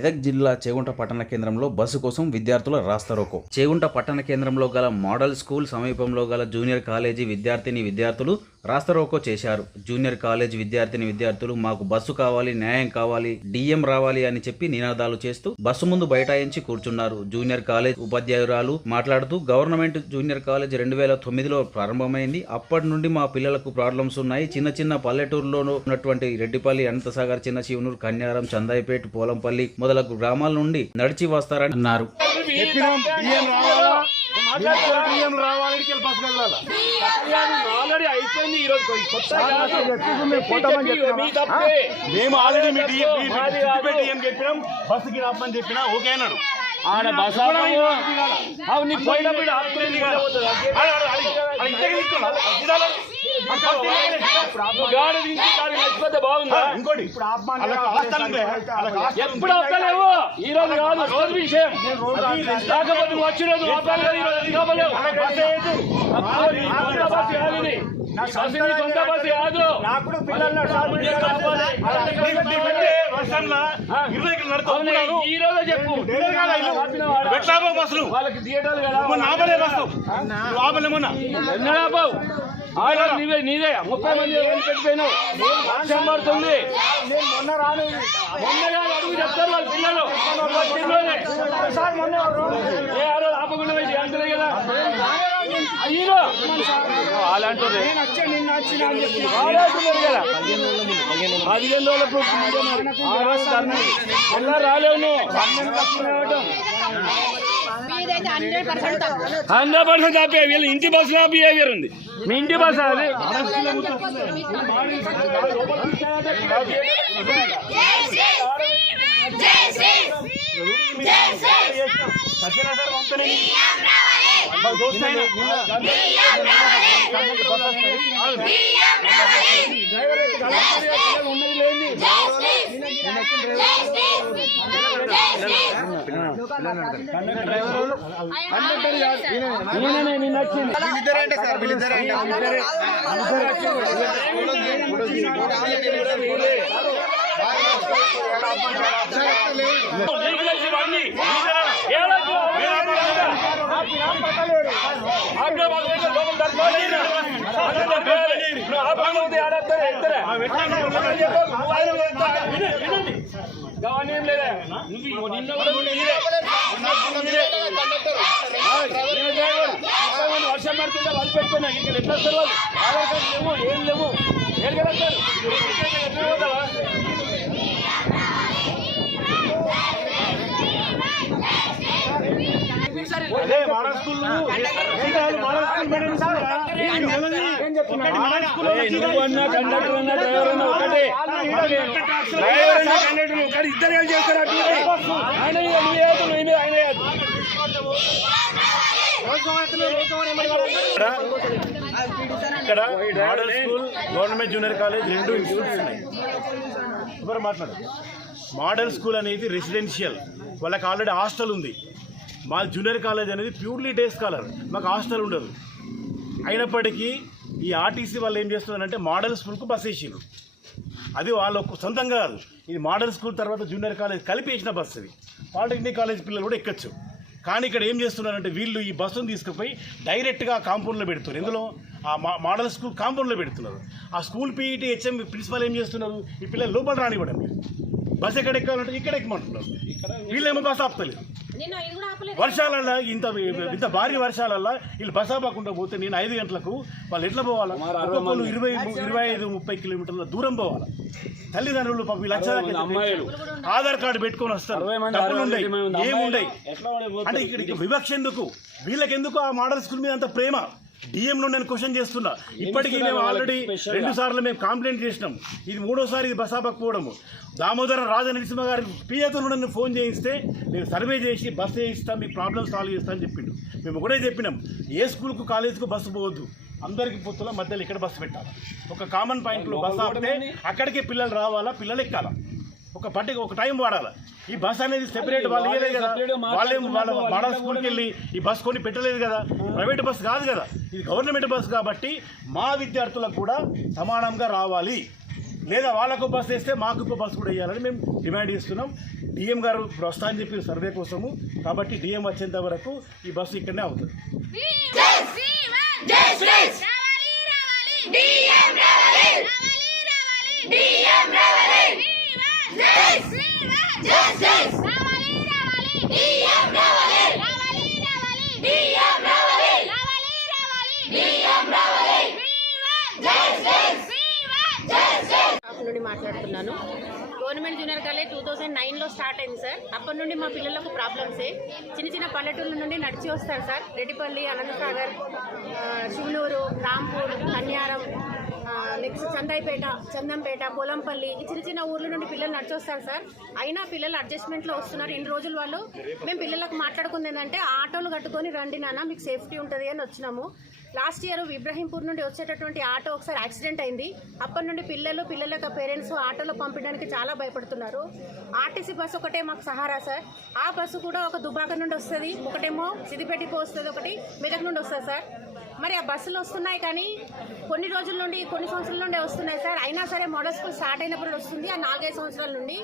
మెదక్ జిల్లా చేగుంట పట్టణ కేంద్రంలో బస్సు కోసం విద్యార్థుల రాస్తారోకో. చేగుంట పట్టణ కేంద్రంలో గల మోడల్ స్కూల్ సమీపంలో గల జూనియర్ కాలేజీ విద్యార్థిని విద్యార్థులు రాస్తారోకో చేశారు. జూనియర్ కాలేజ్ విద్యార్థిని విద్యార్థులు మాకు బస్సు కావాలి న్యాయం కావాలి డిఎం రావాలి అని చెప్పి నినాదాలు చేస్తూ బస్సు ముందు బైఠాయించి కూర్చున్నారు. జూనియర్ కాలేజ్ ఉపాధ్యాయురాలు మాట్లాడుతూ గవర్నమెంట్ జూనియర్ కాలేజ్ రెండు వేల తొమ్మిదిలో ప్రారంభమైంది. అప్పటి నుండి మా పిల్లలకు ప్రాబ్లమ్స్ ఉన్నాయి. చిన్న చిన్న పల్లెటూరులో ఉన్నటువంటి రెడ్డిపల్లి అనంతసాగర్ చిన్న శివనూరు కన్యారం చందాయిపేట పోలంపల్లి మొదలగు గ్రామాల నుండి నడిచి వస్తారని అన్నారు. చెప్పినాం బియ్యం రావాలా మీకు బియ్యం రావాలి ఇక్కడికి బస్ వెళ్ళాలా ఆల్రెడీ అయిపోయింది ఈ రోజు మేము ఆల్రెడీ మీ డిఎం చెప్పినాం. బస్సుకి రామని చెప్పినా ఓకే అన్నాడు. ఆడ బస్ ఆపము. అవు నీ పోయినప్పుడు ఆపుకునేది ఇంకోటి. ఎప్పుడు వస్తలేవు ఈ రోజు కాదు రోజు విషయం. కాకపోతే వచ్చిన రోజు? నీకు- ఉన్నాను. ఈ రోజే చెప్పు? ఎట్లా బస్సులు. వాళ్ళకి థియేటర్లు కదా ఆపలే బస్సు ఆపలేమన్నా ఎన్నడాబావు ఆర్డర్ నీవే నీదే ముప్పై మంది పెట్టిపోయినావు? పడుతుంది? మొన్న రాను. మొన్న కాదు అడుగు చెప్తారు వాళ్ళ పిల్లలు. ఏ ఆ రోజు ఆపకుండా పోయి కదా. కదా. పదిహేను రోజులకు ఆ రోజు ధర్నా. ఎలా రాలేవు నువ్వు. హండ్రెడ్ పర్సెంట్ ఆపే వీళ్ళ ఇంటి బస్సు బిహేవియర్ ఉంది మీ ఇంటి బస్సు అది సత్యనా సార్ పంపని మా దోస్త్ ఆయన. లేదా? నువ్వు నిన్న కూడా నువ్వు వర్షం పడుతుంటే వాళ్ళు పెట్టుకున్నా ఇక్కడ ఎట్లా వస్తారు వాళ్ళు? ఆధార్ కార్డు లేవు ఏం లేవు. ఏం కదా ఎట్లా పోతావా అదే model school. Model school conductor ఒకటే. ఇద్దరు ఏం చేస్తారు. ఆయన. ఇక్కడ model school government junior college రెండు ఇన్స్టిట్యూట్స్ ఉన్నాయి. ఎవరు మాట్లాడు మోడల్ స్కూల్ అనేది రెసిడెన్షియల్ వాళ్ళకి ఆల్రెడీ హాస్టల్ ఉంది. మా జూనియర్ కాలేజ్ అనేది ప్యూర్లీ డే స్కాలర్. మాకు హాస్టల్ ఉండదు. అయినప్పటికీ ఈ ఆర్టీసీ వాళ్ళు ఏం చేస్తున్నారంటే మోడల్ స్కూల్కు బస్ వేసిండ్రు అది వాళ్ళ సొంతంగా కాదు. ఇది మోడల్ స్కూల్ తర్వాత జూనియర్ కాలేజ్ కలిపి వేసిన బస్సు ఇది. పాలిటెక్నిక్ కాలేజ్ పిల్లలు కూడా ఎక్కచ్చు. కానీ ఇక్కడ ఏం చేస్తున్నారంటే వీళ్ళు ఈ బస్సును తీసుకుపోయి డైరెక్ట్గా కాంపౌండ్లో పెడుతున్నారు. ఎందులో? ఆ మా మోడల్ స్కూల్ కాంపౌండ్లో పెడుతున్నారు. ఆ స్కూల్ పీఈటీ హెచ్ఎం ప్రిన్సిపల్ ఏం చేస్తున్నారు? ఈ పిల్లలు లోపల రానివ్వడం బస్ ఎక్కడ ఎక్కాలంటే ఇక్కడ ఎక్కమంటున్నారు వీళ్ళేమో బస్ ఆపుతలేదు నిన్న ఇది కూడా ఆపలేదు. వర్షాలల్లో ఇంత ఇంత భారీ వర్షాలల్లో వీళ్ళు బస్ ఆపకుండా పోతే నేను ఐదు గంటలకు వాళ్ళు ఎట్లా పోవాలి? ఒక్కొక్కరు ఇరవై ఇరవై ఐదు ముప్పై కిలోమీటర్ల దూరం పోవాలి? తల్లిదండ్రులు పాపం అమ్మాయిలు. ఆధార్ కార్డు పెట్టుకొని వస్తారు. డబ్బులు ఉండయి. ఏముండయి? అంటే ఇక్కడికి వివక్ష ఎందుకు? వీళ్ళకి ఎందుకు ఆ మోడల్ స్కూల్ మీద అంత ప్రేమ? డిఎం లో నేను క్వశ్చన్ చేస్తున్నా. ఇప్పటికీ మేము ఆల్రెడీ? రెండు సార్లు మేము కంప్లైంట్ చేసినాం. ఇది మూడోసారి ఇది బస్ ఆపకపోవడము దామోదర రాజ నరసింహ గారి పిఏతో నన్ను ఫోన్ చేయిస్తే నేను సర్వే చేసి బస్ వేయిస్తాం మీ ప్రాబ్లమ్ సాల్వ్ చేస్తా అని చెప్పిండు. మేము ఒకటే చెప్పినాం ఏ స్కూల్కు కాలేజీకు బస్సు పోవద్దు. అందరికి పొత్తుల మధ్యలో ఇక్కడ బస్సు పెట్టాలి. ఒక కామన్ పాయింట్లో బస్సు ఆపితే అక్కడికే పిల్లలు రావాలా పిల్లలు ఎక్కాలా? ఒక పట్టి ఒక టైం వాడాలి. ఈ బస్ అనేది సెపరేట్ వాళ్ళు ఇవ్వలేదు కదా. వాళ్ళేం వాళ్ళ మోడల్ స్కూల్కి వెళ్ళి ఈ బస్ కొని పెట్టలేదు కదా. ప్రైవేట్ బస్ కాదు కదా. ఇది గవర్నమెంట్ బస్ కాబట్టి మా విద్యార్థులకు కూడా సమానంగా రావాలి. లేదా వాళ్ళకు బస్సు వేస్తే మాకు ఇంకో బస్సు కూడా వేయాలని మేము డిమాండ్ చేస్తున్నాం. డిఎం గారు ఇప్పుడు వస్తా అని చెప్పి సర్వే కోసము. కాబట్టి డిఎం వచ్చేంత వరకు ఈ బస్సు ఇక్కడనే అవుతుంది. నుండి మాట్లాడుతున్నాను. Government junior college two thousand నైన్లో స్టార్ట్ అయింది సార్. అప్పటి నుండి మా పిల్లలకు ప్రాబ్లమ్సే. చిన్న చిన్న పల్లెటూళ్ళ నుండి నడిచి వస్తారు సార్. రెడ్డిపల్లి అనంతసాగర్ ఆ, శివనూరు రాంపూర్ కన్యారం నెక్స్ట్ చందాయిపేట చందంపేట పొలంపల్లి ఈ చిన్న చిన్న ఊర్ల నుండి పిల్లలు నడిచొస్తారు సార్. అయినా పిల్లలు అడ్జస్ట్మెంట్లో వస్తున్నారు. ఇన్ని రోజులు వాళ్ళు? మేము పిల్లలకు మాట్లాడుకుంది ఏంటంటే ఆటోలు కట్టుకొని రండి నాన్న మీకు సేఫ్టీ ఉంటుంది అని వచ్చినాము. లాస్ట్ ఇయర్ ఇబ్రహీంపూర్ నుండి వచ్చేటటువంటి ఆటో ఒకసారి యాక్సిడెంట్ అయింది. అప్పటి నుండి పిల్లలు పిల్లల యొక్క పేరెంట్స్ ఆటోలో పంపించడానికి చాలా భయపడుతున్నారు. ఆర్టీసీ బస్సు ఒకటే మాకు సహారా సార్. ఆ బస్సు కూడా ఒక దుబాక నుండి వస్తుంది ఒకటేమో సిద్దిపేటకి వస్తుంది ఒకటి మెదక్ నుండి వస్తుంది సార్. మరి ఆ బస్సులు వస్తున్నాయి కానీ కొన్ని రోజుల నుండి కొన్ని సంవత్సరాల నుండి వస్తున్నాయి సార్. అయినా సరే మోడల్ స్కూల్ స్టార్ట్ అయినప్పుడు వస్తుంది ఆ నాలుగైదు సంవత్సరాల నుండి.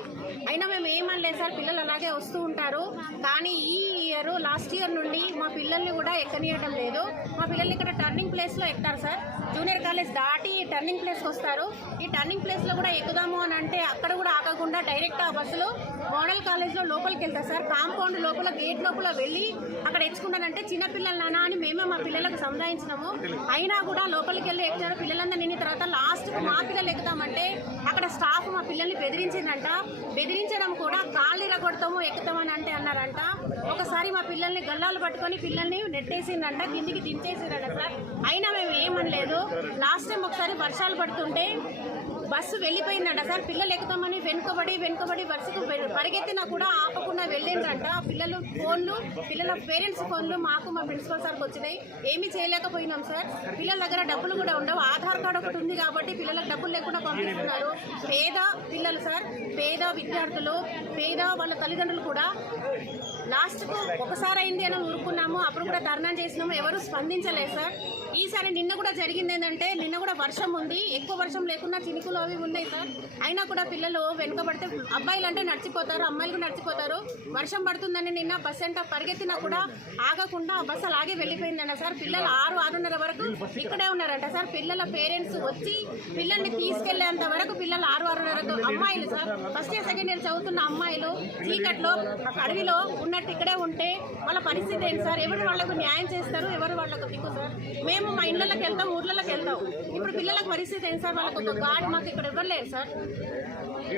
అయినా మేము ఏమనలేదు సార్ పిల్లలు అలాగే వస్తూ ఉంటారు. కానీ ఈ ఇయర్ లాస్ట్ ఇయర్ నుండి మా పిల్లల్ని కూడా ఎక్కనియడం లేదు. మా పిల్లల్ని ఇక్కడ టర్నింగ్ ప్లేస్లో ఎక్కుతారు సార్. జూనియర్ కాలేజ్ దాటి టర్నింగ్ ప్లేస్కి వస్తారు. ఈ టర్నింగ్ ప్లేస్లో కూడా ఎక్కుదాము అని అంటే అక్కడ కూడా ఆగకుండా డైరెక్ట్ ఆ బస్సులో మోడల్ కాలేజ్లో లోపలికి వెళ్తా సార్. కాంపౌండ్ లోపల గేట్ లోపల వెళ్ళి అక్కడ ఎచ్చుకున్నానంటే చిన్న పిల్లలు నానా అని మేమే మా పిల్లలకు సంధాయించినాము అయినా కూడా లోపలికి వెళ్ళి ఎక్కుతారు పిల్లలందరూ నిన్న తర్వాత లాస్ట్ మా పిల్లలు ఎక్కుతామంటే అక్కడ స్టాఫ్ మా పిల్లల్ని బెదిరించిందంట. బెదిరించడం కూడా కాళ్ళు ఇరగొడతాము ఎక్కుతామని అంటే అన్నారంట. ఒకసారి మా పిల్లల్ని గల్లాలు పట్టుకొని పిల్లల్ని నెట్టేసిందంట కిందికి దించేసిందంట సార్. అయినా మేము ఏమనలేదు. లాస్ట్ టైం ఒకసారి వర్షాలు పడుతుంటే బస్సు వెళ్ళిపోయిందంట సార్. పిల్లలు ఎక్కుతామని వెనుకబడి వెనుకబడి బస్సుకు పరిగెత్తినా కూడా ఆపకుండా వెళ్ళిండ్రంట. పిల్లలు ఫోన్లు పిల్లల పేరెంట్స్ ఫోన్లు మాకు మా ప్రిన్సిపల్ సార్కి వచ్చినాయి. ఏమీ చేయలేకపోయినాం సార్. పిల్లల దగ్గర డబ్బులు కూడా ఉండవు. ఆధార్ కార్డు ఒకటి ఉంది కాబట్టి పిల్లలకు డబ్బులు లేకుండా పంపిస్తున్నారు. పేద పిల్లలు సార్ పేద విద్యార్థులు పేద వాళ్ళ తల్లిదండ్రులు కూడా లాస్ట్కు ఒకసారి అయింది అని ఊరుకున్నాము. అప్పుడు కూడా ధర్నా చేసినాము. ఎవరు స్పందించలేదు సార్. ఈసారి నిన్న కూడా జరిగింది ఏంటంటే నిన్న కూడా వర్షం ఉంది. ఎక్కువ వర్షం లేకుండా చినుకులు అవి ఉన్నాయి సార్. అయినా కూడా పిల్లలు వెనుకబడితే అబ్బాయిలు అంటే నడిచిపోతారు అమ్మాయిలు నడిచిపోతారు. వర్షం పడుతుందని నిన్న బస్ ఎంత పరిగెత్తినా కూడా ఆగకుండా బస్సు అలాగే వెళ్ళిపోయిందన్న సార్. పిల్లలు ఆరు ఆరున్నర వరకు ఇక్కడే ఉన్నారంట సార్. పిల్లల పేరెంట్స్ వచ్చి పిల్లల్ని తీసుకెళ్ళేంత వరకు పిల్లలు ఆరు ఆరున్నరకు అమ్మాయిలు sir. First year second year చదువుతున్న అమ్మాయిలు చీకట్లో అడవిలో ఉన్న ఉన్నట్టు ఇక్కడే ఉంటే వాళ్ళ పరిస్థితి ఏంటి సార్? ఎవరు వాళ్ళకు న్యాయం చేస్తారు? ఎవరు వాళ్ళకు దిక్కు సార్? మేము మా ఇళ్ళకి వెళ్తాం ఊర్లలోకి వెళ్తాం. ఇప్పుడు పిల్లలకు పరిస్థితి ఏంటి సార్? వాళ్ళకు ఒక గాడి మాకు ఇక్కడ ఇవ్వలేదు సార్?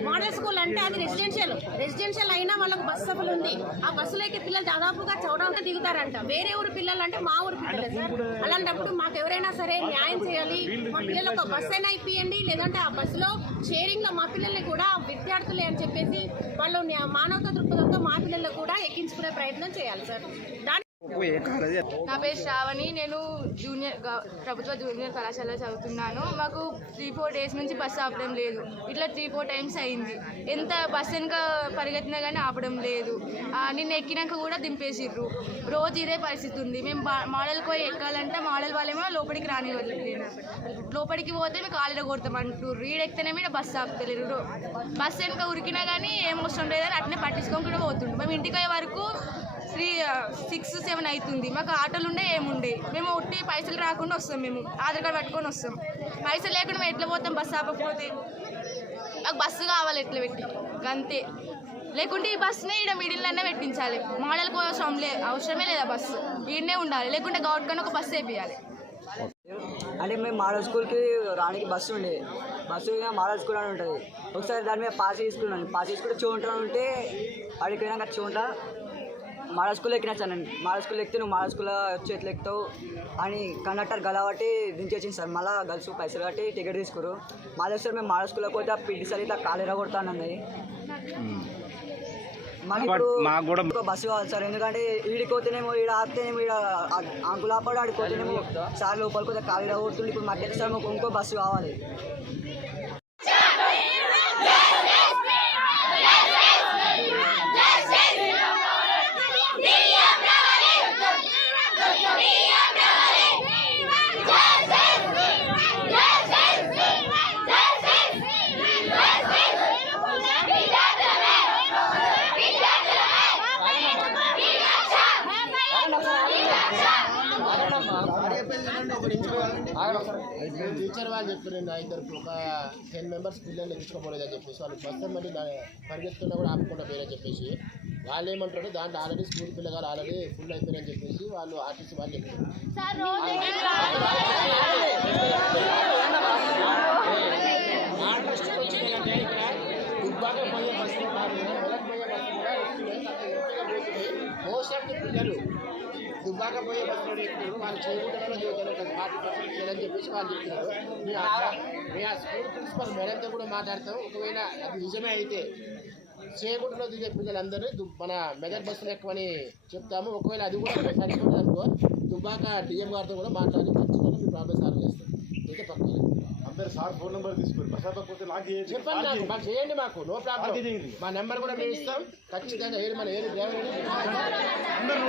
మోడల్ స్కూల్ అంటే అది రెసిడెన్షియల్. రెసిడెన్షియల్ అయినా వాళ్ళకి బస్సు సఫలు ఉంది. ఆ బస్సులోకి పిల్లలు దాదాపుగా చౌడంతా దిగుతారంట. వేరే ఊరు పిల్లలు అంటే మా ఊరు పిల్లలే సార్. అలాంటప్పుడు మాకు ఎవరైనా సరే న్యాయం చేయాలి. మా పిల్లలకు ఒక బస్ అయినా ఇప్పియండి. లేదంటే ఆ బస్సులో షేరింగ్లో మా పిల్లల్ని కూడా విద్యార్థులే అని చెప్పేసి వాళ్ళు మానవత దృక్పథంతో మా పిల్లలు కూడా ఎక్కించుకునే ప్రయత్నం చేయాలి సార్. దాని నా పేరు శ్రావణి నేను జూనియర్ ప్రభుత్వ జూనియర్ కళాశాలలో చదువుతున్నాను. మాకు త్రీ ఫోర్ డేస్ నుంచి బస్సు ఆపడం లేదు. ఇట్లా త్రీ ఫోర్ టైమ్స్ అయింది. ఎంత బస్సు వెనుక పరిగెత్తినా కానీ ఆపడం లేదు. నిన్న ఎక్కినాక కూడా దింపేసిర్రు. రోజు ఇదే పరిస్థితి ఉంది. మేము మోడల్కి పోయి ఎక్కాలంటే మోడల్ వాళ్ళేమో లోపలికి రానివ్వలేదు లోపలికి పోతే మీకు కాలిడ కొడతాం అంటారు ఈడెక్తేనే మీద బస్సు ఆపుతలేరు. బస్సు వెనుక ఉరికినా కానీ ఏం అవసరం లేదని అట్నే పట్టించుకోకుండా పోతుండ్రు మేము ఇంటికి అయ్యే వరకు త్రీ సిక్స్ సెవెన్ అవుతుంది మాకు ఆటోలు ఉండే ఏముండే? మేము ఒట్టి పైసలు రాకుండా వస్తాం మేము. ఆధార్ కార్డు పట్టుకొని వస్తాం. పైసలు లేకుండా మేము ఎట్లా పోతాం? బస్సు ఆపకపోతే. మాకు బస్సు కావాలి ఎట్లా పెట్టి? అంతే లేకుంటే ఈ బస్సునే ఈడ మిడిల్లోనే పెట్టించాలి. మోడల్ కోసం లే అవసరమే లేదా బస్సు. ఈడనే ఉండాలి. లేకుంటే గౌట్ ఒక బస్సు వేపియాలి. అంటే మేము మోడల్ స్కూల్కి రానికి బస్సు ఉండే. బస్సు మీద మోడల్ స్కూల్ అని ఉంటుంది. ఒకసారి దాని మీద పాస్ తీసుకున్నాను పాస్ తీసుకుంటే చూంటా ఉంటే అడిగిపోయినాక చూంటా మోడల్ స్కూల్ ఎక్కినా సార్ నేను. మోడల్ స్కూల్ ఎక్కితే నువ్వు మోడల్ స్కూల్లో వచ్చి ఎట్లా ఎక్కుతావు అని కండక్టర్ గలబట్టి దించేసింది సార్. మళ్ళీ గర్ల్స్ పైసలు కట్టి టికెట్ తీసుకురు. మళ్ళీ సార్ మేము మోడల్ స్కూల్కి పోతే ఆ పీటీ సార్ ఇట్లా కాలు ఎరగొడతానన్నది మాకు కూడా ఇంకో బస్సు కావాలి సార్. ఎందుకంటే ఈడికి పోతేనేమో ఈడ ఆపితేనేమో ఈడ అంకులు ఆపాడు ఆడికి పోతేనేమో సార్ లోపలికి పోతే కాలు కొడుతుంది ఇప్పుడు మాకు సార్ మాకు ఇంకో బస్సు కావాలి. టీచర్ వాళ్ళు చెప్పారు నా ఇద్దరు ఒక టెన్ మెంబర్స్ పిల్లల్ని ఎక్కించుకోపోలేదని చెప్పేసి వాళ్ళు బస్ మళ్ళీ పరిగెత్తున్నా కూడా ఆపకుండా పోయారని చెప్పేసి వాళ్ళు ఏమంటారు దాంట్లో ఆల్రెడీ స్కూల్ పిల్లగాలు ఆల్రెడీ ఫుల్ అయిపోయారని చెప్పేసి వాళ్ళు ఆర్టీసీ వాళ్ళు చెప్పారు మోస్ట్ ఆఫ్ ది పిల్లలు దుబ్బాక పోయే బస్సులో ఎక్కుతారు వాళ్ళు చేయకుండా చదువుతారు కదా ఫార్టీ పర్సెంట్ చేయాలని చెప్పేసి వాళ్ళు చెప్తున్నారు. మీ ఆ- స్కూల్ ప్రిన్సిపల్ మేడంతో కూడా మాట్లాడతాం ఒకవేళ అది నిజమే అయితే చేయకుండా దిగే పిల్లలందరినీ దు- మన మెదక్ బస్సులు ఎక్కువని చెప్తాము. ఒకవేళ అది కూడా సరిపోతుంది అనుకో దుబ్బాక డిఎం గారితో కూడా మాట్లాడి ఖచ్చితంగా మీ ప్రాబ్లమ్ సాల్వ్ చేస్తాం. అయితే పక్కన పేరు సార్ ఫోన్ నెంబర్ తీసుకోండి ప్రసాద్ నాకు చెప్పండి మాకు చేయండి మాకు నో ప్రాబ్లం. మా నెంబర్ కూడా మేము ఇస్తాం. ఖచ్చితంగా ఏది మన ఏది డ్రైవర్ అందరూ